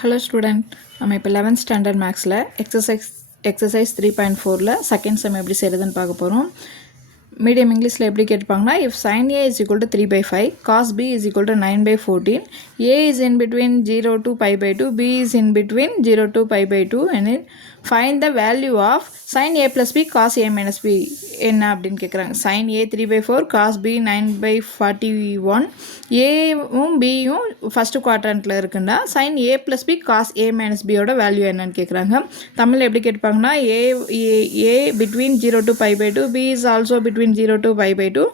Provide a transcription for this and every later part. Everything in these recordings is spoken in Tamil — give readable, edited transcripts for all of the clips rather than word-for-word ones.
Hello student, நம்ம இப்போ 11th standard mathsல exercise 3.4ல second sum எப்படி செய்யறதுன்னு பார்க்க போறோம். மீடியம் இங்கிலீஷில் எப்படி கேட்பாங்கன்னா if sin a is equal to 3 by 5 cos b is equal to 9 by 14 a is in between 0 to pi by 2 b is in between 0 to pi by 2 and find the value of sin a plus b cos a minus b என்ன அப்படின்னு கேட்குறாங்க. sin a 3 by 4 cos b 9 by 41 ஏவும் பியும் ஃபஸ்ட்டு குவாட்ரண்ட்டில் இருக்குன்னா sin a plus b cos a minus bயோட வேல்யூ என்னன்னு கேட்குறாங்க. தமிழில் எப்படி கேட்பாங்கன்னா a between 0 to pi by 2 b is also between 0 to pi by 2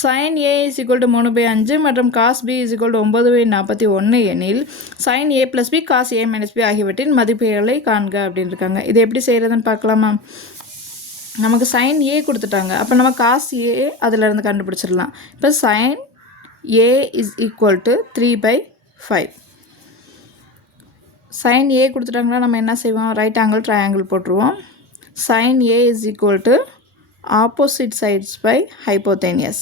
sin a is equal to 3 by 5 மற்றும் cos b is equal to 9 by 41 எனில் sin a plus b cos a minus b ஆகியவற்றின் மதிப்புகளை காண்க அப்படின்னு இருக்காங்க. இது எப்படி செய்கிறதுன்னு பார்க்கலாமா? நமக்கு sin a கொடுத்துட்டாங்க, அப்போ நம்ம cos a அதிலிருந்து கண்டுபிடிச்சிடலாம். இப்போ sin a is equal to 3 by 5. sin a கொடுத்துட்டாங்கன்னா நம்ம என்ன செய்வோம், ரைட் ஆங்கிள் ட்ரையாங்கிள் போட்டுருவோம். sin a is equal to opposite sides by hypotenuse.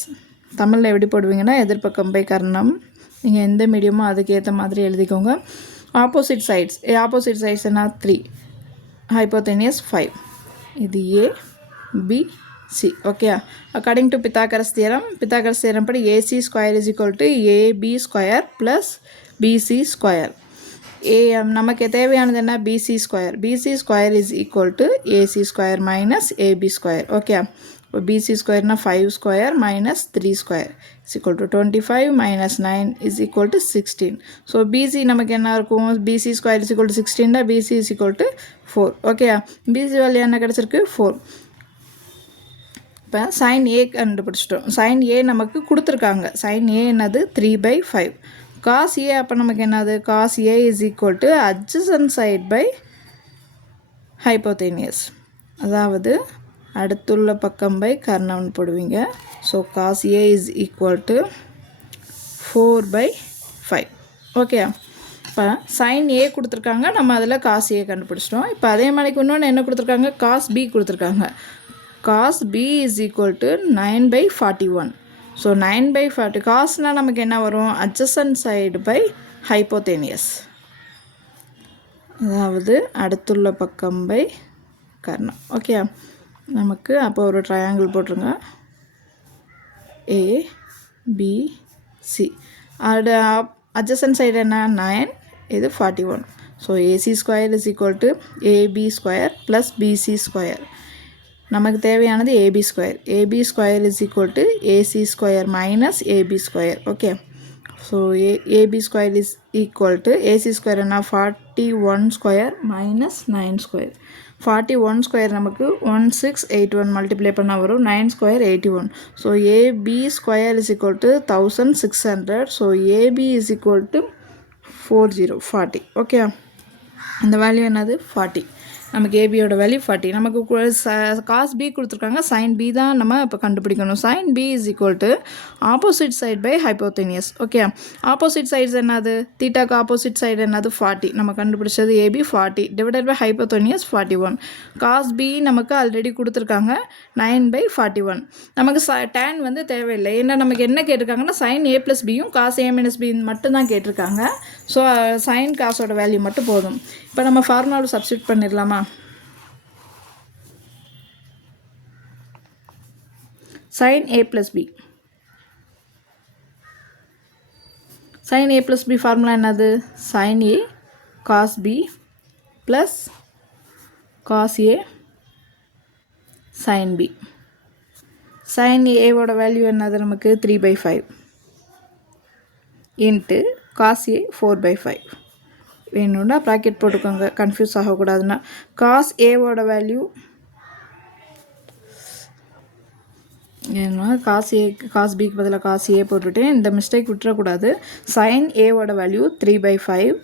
தமிழில் எப்படி போடுவீங்கன்னா எதிர்பக்கம் பை கர்ணம். நீங்கள் எந்த மீடியமோ அதுக்கு ஏற்ற மாதிரி எழுதிக்கோங்க. ஆப்போசிட் சைட்ஸ் என்ன 3, ஹைப்போதேனியஸ் 5. இது A B C. Okay, according to Pythagoras theorem படி AC square is equal to AB square plus BC square. நமக்கு தேவையானது என்ன, BC square is equal to AC square minus AB square. Okay, இப்போ பிசி ஸ்கொயர்னா 5 square minus 3 square is equal to 25 minus 9 is equal to 16. So BC நமக்கு என்ன இருக்கும், BC square is equal to 16 BC is equal to 4. Okay, PC value என்ன கிடச்சிருக்கு 4. இப்போ sin a கண்டுபிடிச்சிட்டோம். sin a நமக்கு கொடுத்துருக்காங்க. sin a என்னது 3 by 5. cos a அப்போ நமக்கு என்னது, cos a is equal to adjacent side by hypotenuse, அதாவது அடுத்துள்ள பக்கம் பை கர்ணம்னு போடுவீங்க. So cos a is equal to 4 by 5. Okay, இப்போ sin a கொடுத்துருக்காங்க, நம்ம அதில் cos a கண்டுபிடிச்சிட்டோம். இப்போ அதே மாதிரிக்கு இன்னொன்று என்ன கொடுத்துருக்காங்க, cos b கொடுத்துருக்காங்க. cos b is equal to 9 by 41. So 9 by 40 காஸ்னால் நமக்கு என்ன வரும், adjacent side by hypotenuse, அதாவது அடுத்துள்ள பக்கம் பை கர்ணம். ஓகே, நமக்கு அப்போ ஒரு ட்ரையாங்கிள் போட்டுருங்க A B C. adjacent side என்ன 9, இது 41. So AC square is equal to AB square plus BC square. நமக்கு தேவையானது AB square is equal to AC square minus AB square. Okay, so AB square is equal to AC square என்ன 41 ஸ்கொயர் மைனஸ் 9 ஸ்கொயர். 41 ஸ்கொயர் நமக்கு 1681 மல்டிப்ளை பண்ணால் வரும், 9 square 81. So AB square is equal to 1600. So AB is equal to 40. Okay, அந்த வேல்யூ என்னது 40. நமக்கு ஏபியோட வேல்யூ 40. நமக்கு காஸ் பி கொடுத்துருக்காங்க, சைன் பி தான் நம்ம இப்போ கண்டுபிடிக்கணும். Sine B is equal to opposite side by hypotenuse. Okay, opposite sides என்னது, தீட்டாக்கு ஆப்போசிட் சைடு என்னது 40. நம்ம கண்டுபிடிச்சது AB 40 divided by hypotenuse 41. Cos B நமக்கு ஆல்ரெடி கொடுத்துருக்காங்க 9 by 41. நமக்கு டேன் வந்து தேவையில்லை, ஏன்னா நமக்கு என்ன கேட்டிருக்காங்கன்னா சைன் ஏ ப்ளஸ் பியும் காஸ் ஏ மைனஸ் பி மட்டும்தான் கேட்டிருக்காங்க. ஸோ சைன் காசோட வேல்யூ மட்டும் போதும். இப்போ நம்ம ஃபார்முலாவில் சப்ஸ்டியூட் பண்ணிடலாமா? sin a plus b. sin a plus b formula என்னது, sin a cos b plus cos a sin b. sin a ஓட வேல்யூ என்னது நமக்கு 3 by 5 into cos a 4 by 5. வேணும்னா ப்ராக்கெட் போட்டுக்கோங்க, கன்ஃபியூஸ் ஆகக்கூடாதுன்னா. காஸ் ஏவோட வேல்யூ ஏன்னா காஸ் பிக்கு பதிலாக காஸ் ஏ போட்டுவிட்டேன், இந்த மிஸ்டேக் விட்டுறக்கூடாது. சைன் ஏவோட வேல்யூ 3 by 5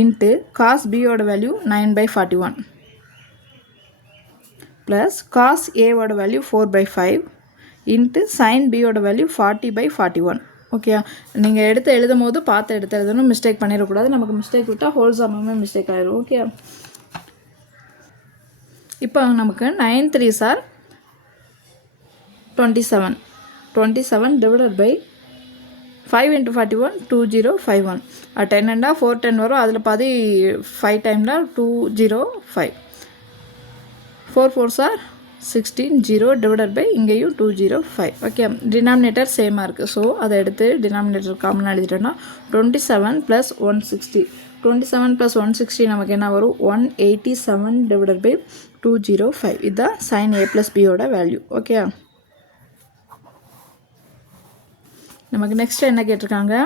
இன்ட்டு காஸ் பியோட வேல்யூ 9 by 41 ப்ளஸ் காஸ் ஏவோட வேல்யூ 4 by 5 இன்ட்டு சைன் பியோட வேல்யூ 40 by 41. ஓகே, நீங்கள் எழுதும் போது பார்த்து எழுதணும், மிஸ்டேக் பண்ணிடக்கூடாது. நமக்கு மிஸ்டேக் விட்டால் ஹோல் சம்மே மிஸ்டேக் ஆகிடும். ஓகே, இப்போ நமக்கு 9 3s are 27 divided by 5 into 41 2051 10 and 410 வரும் அதில் பாதி 5 டைம்னா 205 4 4s are 16 0 divided by இங்கேயும் 205 ஓகே டினாமினேட்டர் சேமாக இருக்குது ஸோ அதை எடுத்து டினாமினேட்டர் காமனாக எழுதிட்டோன்னா 27 + 160 27 + 160 நமக்கு என்ன வரும் 187 divided by 205 இதுதான் sin a + b ஓட வேல்யூ ஓகே நமக்கு நெக்ஸ்ட் என்ன கேட்டிருக்காங்க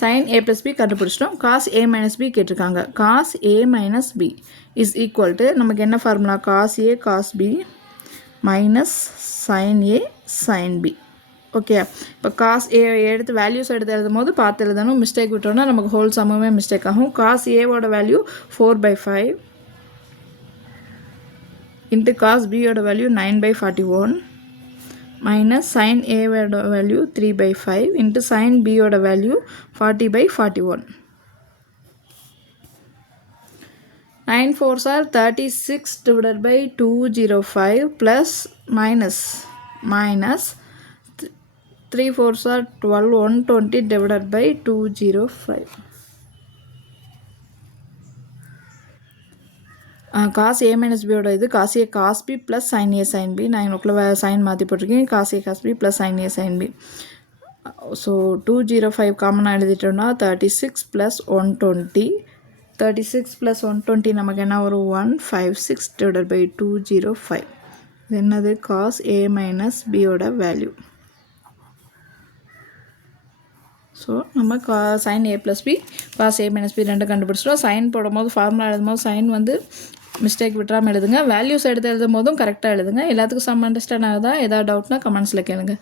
sin a + b கண்டுபிடிச்சிட்டோம் cos a - b கேட்டிருக்காங்க cos a - b is equal to நமக்கு என்ன formula cos a cos b minus sin a sin b okay இப்போ cos a எடுத்து வேல்யூஸ் எடுத்து எழுதும் போது பார்த்து எழுதணும் மிஸ்டேக் விட்டோம்னா நமக்கு ஹோல் சம்முமே மிஸ்டேக் ஆகும் cos a ஓட வேல்யூ 4/5 into cos b ஓட வேல்யூ 9/41 minus sin a ஓட வேல்யூ 3/5 into sin b ஓட value 40/41 9 4s are 36 divided by 205 plus minus 3 4s are 12 120 divided by 205 cos a - b ஓட இது cos a cos b plus sin a sin b நான் இன்னொக்குள்ள சைன் மாற்றி போட்டிருக்கேன் cos a cos b plus sin a sin b so 205 காமனாக எழுதிட்டோம்னா 36 + 120 36 + 120 நமக்கு என்ன ஒரு 156 divided by 205 இது என்னது cos a - b ஓட வேல்யூ ஸோ நம்ம sin a + b cos a - b ரெண்டு கண்டுபிடிச்சிட்டோம் சைன் போடும்போது ஃபார்முலா எழுதும்போது சைன் வந்து மிஸ்டேக் விட்டுறாமல் எழுதுங்க வேல்யூஸ் எடுத்து எழுதும் போதும் கரெக்டாக எழுதுங்க எல்லாத்துக்கும் சம் அண்டர்ஸ்டாண்ட் ஆகுதா ஏதாவது டவுட்னா கமெண்ட்ஸில் கேளுங்க